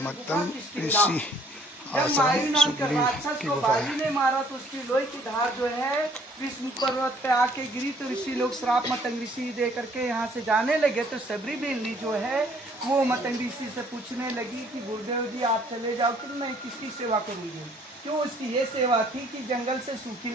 मतंग ऋषि जब मायू नाम के राक्षस को बाली ने मारा तो उसकी लोही की धार जो है विष्णु पर्वत पे आके गिरी, तो ऋषि लोग श्राप मतंग ऋषि दे करके यहाँ से जाने लगे। तो सबरी बेलनी जो है वो मतंग ऋषि से पूछने लगी कि गुरुदेव जी आप चले जाओ, कि मैं किसकी सेवा करूँगी। क्यों, उसकी ये सेवा थी कि जंगल से सूखी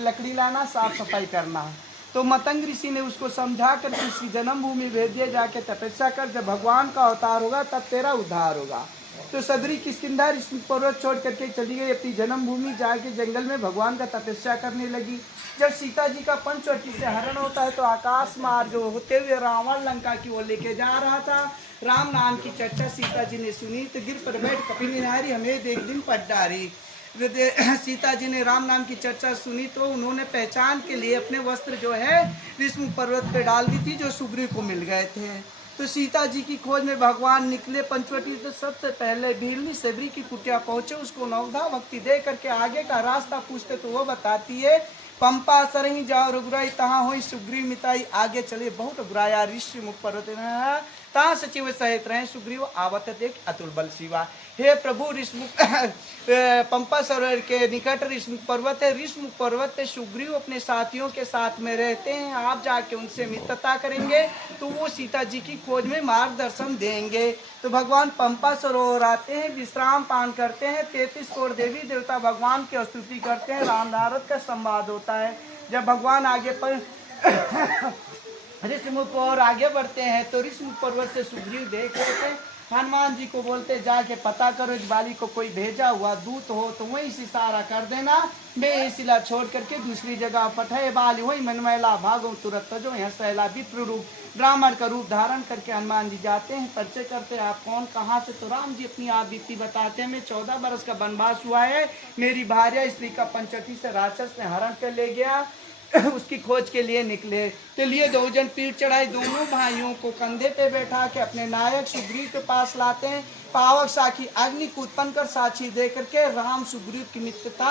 लकड़ी लाना, साफ सफाई करना। तो मतंग ऋषि ने उसको समझा कर उसकी जन्मभूमि भेज दिया, जाके तपस्या कर, जब भगवान का अवतार होगा तब तेरा उद्धार होगा। तो सबरी किष्किंधा ऋषि पर्वत छोड़ करके चली गई अपनी जन्मभूमि, जाके जंगल में भगवान का तपस्या करने लगी। जब सीता जी का पंचवटी से हरण होता है तो आकाश मार्ग होते हुए रावण लंका की ओर लेके जा रहा था। राम नाम की चर्चा सीता जी ने सुनी तो गिर पर बैठ कपि निहारी हमें देख दिन पट डारी। सीता जी ने राम नाम की चर्चा सुनी तो उन्होंने पहचान के लिए अपने वस्त्र जो है विष्णु पर्वत पे डाल दी थी, जो सुग्रीव को मिल गए थे। तो सीता जी की खोज में भगवान निकले पंचवटी। तो सबसे पहले भीलनी सबरी की कुटिया पहुंचे, उसको नवधा भक्ति दे करके आगे का रास्ता पूछते तो वो बताती है पंपा सरही जाओ रघुराई तहाँ हो सुग्रीव मिताई। आगे चले बहुत रघुराया ऋषि मुख पर्वत तहाँ सचिव सहित रहे सुग्रीव आवत देख अतुल बल शिवा। हे प्रभु ऋषमुख पंपा सरोवर के निकट ऋषमुख पर्वत है। ऋषमुख पर्वत पे सुग्रीव अपने साथियों के साथ में रहते हैं। आप जाके उनसे मित्रता करेंगे तो वो सीता जी की खोज में मार्गदर्शन देंगे। तो भगवान पंपा सरोवर आते हैं, विश्राम पान करते हैं। 33 करोड़ देवी देवता भगवान की स्तुति करते हैं। राम नारद का संवाद होता है। जब भगवान आगे पर ऋषमुख और आगे बढ़ते हैं तो ऋषमुख पर्वत से सुग्रीव देख रहे थे। हनुमान जी को बोलते जाके पता करो इस बाली को कोई भेजा हुआ दूत हो तो वही इशारा कर देना, मैं ये शिला छोड़ करके दूसरी जगह पठाए बाली वही मनमैला भागो तुरंत जो यहाँ सहला विप्र रूप ब्राह्मण का रूप धारण करके हनुमान जी जाते हैं। परिचय करते हैं आप कौन कहाँ से। तो राम जी अपनी आप बीती बताते हैं मैं 14 बरस का वनवास हुआ है, मेरी भार्या स्त्री का पंचवटी से राक्षस ने हरण कर ले गया, उसकी खोज के लिए निकले। तो लिए 2 जन पीठ चढ़ाई, दोनों भाइयों को कंधे पे बैठा के अपने नायक सुग्रीव के पास लाते हैं। पावक साखी अग्नि को उत्पन्न कर साक्षी दे करके राम सुग्रीव की मित्रता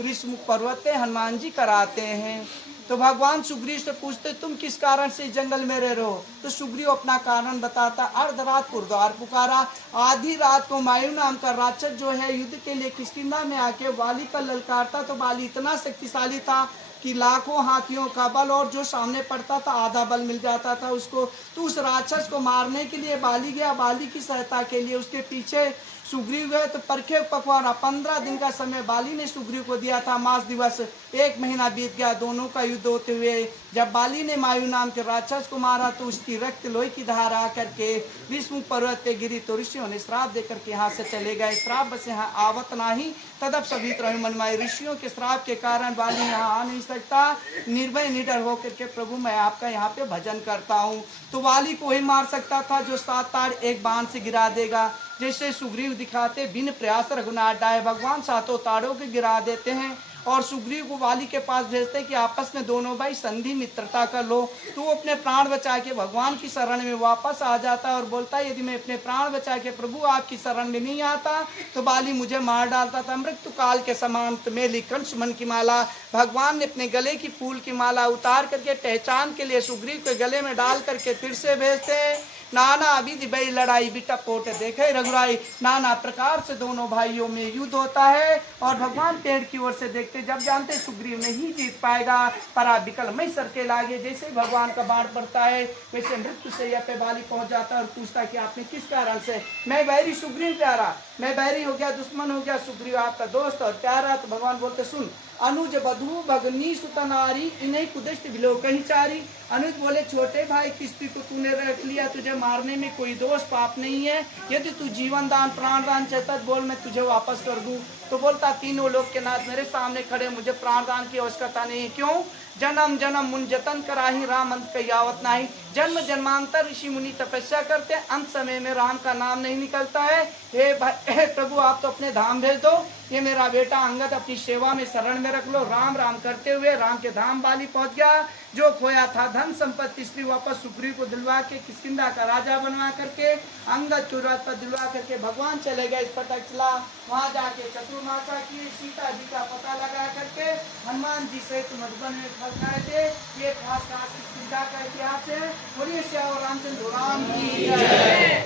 ऋषमुख पर्वत पे हनुमान जी कराते हैं। तो भगवान सुग्रीव से पूछते तुम किस कारण से जंगल में रह रहे हो। तो सुग्रीव अपना कारण बताता। अर्धरात पुरद्वार पुकारा, आधी रात को मायू नाम का राक्षस जो है युद्ध के लिए किष्किंधा में आके बाली का ललकारता। तो बाली इतना शक्तिशाली था कि लाखों हाथियों का बल और जो सामने पड़ता था आधा बल मिल जाता था उसको। तो उस राक्षस को मारने के लिए बाली गया, बाली की सहायता के लिए उसके पीछे सुग्रीव गए। तो परखे पकवाना 15 दिन का समय बाली ने सुग्रीव को दिया था। मास दिवस 1 महीना बीत गया दोनों का युद्ध होते हुए। जब बाली ने मायू नाम के राक्षस को मारा तो उसकी रक्त लोही की धार आकर के विष्णु पर्वत पे गिरी। तो ऋषियों ने श्राप देकर के यहाँ से चले गए। श्राप बस यहाँ आवत नहीं तदप सभी तरह मनमाई। ऋषियों के श्राप के कारण बाली यहाँ आ नहीं सकता। निर्भय निडर होकर के प्रभु मैं आपका यहाँ पे भजन करता हूँ। तो बाली को ही मार सकता था जो 7 ताड़ एक बाण से गिरा देगा। जैसे सुग्रीव दिखाते बिन प्रयास रघुनाथ डाय, भगवान 7 ताड़ों के गिरा देते हैं और सुग्रीव को बाली के पास भेजते कि आपस में दोनों भाई संधि मित्रता कर लो। तो वो अपने प्राण बचा के भगवान की शरण में वापस आ जाता है और बोलता है यदि मैं अपने प्राण बचा के प्रभु आपकी शरण में नहीं आता तो बाली मुझे मार डालता था। मृत्यु काल के समान मेली कंस मन की माला, भगवान ने अपने गले की फूल की माला उतार करके पहचान के लिए सुग्रीव के गले में डाल करके फिर से भेजते हैं। नाना विधि बड़ी लड़ाई बिटा पोट देखे रघुराई। नाना प्रकार से दोनों भाइयों में युद्ध होता है और भगवान पेड़ की ओर से देखते जब जानते सुग्रीव नहीं जीत पाएगा परा विकल मई सर के लागे। जैसे भगवान का बाण पड़ता है वैसे मृत्यु से यह पे बाली पहुंच जाता है और पूछता है कि आपने किस कारण से। मैं बैरी सुग्रीव प्यारा, मैं बैरी हो गया दुश्मन हो गया, सुग्रीव आपका दोस्त और प्यारा। तो भगवान बोलते सुन अनुज बधु भगनी सुतनारी इन्हें कुदस्त विलो कहीं चारी। अनुज बोले छोटे भाई किस्ती को तूने रख लिया, तुझे मारने में कोई दोष पाप नहीं है। यदि तू जीवन दान प्राण दान चाहता बोल मैं तुझे वापस कर दूं। तो बोलता तीनों लोग के नाथ मेरे सामने खड़े, मुझे प्राण दान की आवश्यकता नहीं। क्यों जन्म जन्म मुन जतन कराही राम अंत कयावत नाही। जन्म जन्मांतर ऋषि मुनि तपस्या करते अंत समय में राम का नाम नहीं निकलता है। हे प्रभु आप तो अपने धाम भेज दो, ये मेरा बेटा अंगद अपनी सेवा में शरण में रख लो। राम राम करते हुए राम के धाम बाली पहुंच गया। जो खोया था धन संपत्ति स्त्री वापस सुग्रीव को दिलवा के किष्किंधा का राजा बनवा करके अंगद चुरात पर दिलवा करके भगवान चले गए। इस पता चला वहां जाके चतुर्मासा की सीता जी का पता लगा करके हनुमान जी सहित मधुबन में फंसाए थे। ये खास किष्किंधा का इतिहास है। बोलिए श्याम रामचंद्र राम की जय।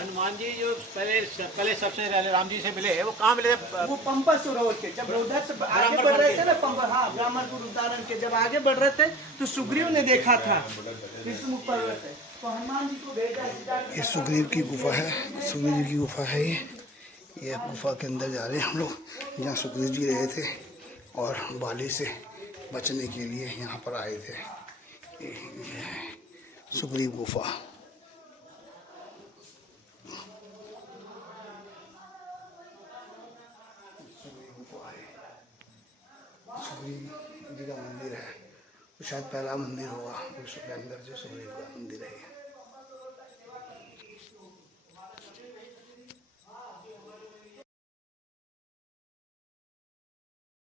हनुमान जी जो पहले सबसे पहले राम जी से मिले, वो कहाँ मिले? वो पंपा सुरोवर के जब उधर से आगे बढ़ रहे थे ना, पंपा, हाँ, ब्राह्मणपुर उदाहरण के जब आगे बढ़ रहे थे तो सुग्रीव ने देखा था विष्णुमुख पर्वत है, तो हनुमान जी को भेजा। ये सुग्रीव की गुफा है, सुग्रीव जी की गुफा है ये गुफा के अंदर जा रहे हैं हम लोग, जहाँ सुग्रीव जी रहे थे और बाली से बचने के लिए यहाँ पर आए थे। ये है सुग्रीव गुफा। सुग्रीव गुफा है, सुग्रीव जी का मंदिर है, तो शायद पहला मंदिर होगा विश्व के अंदर जो सुग्रीव का मंदिर है।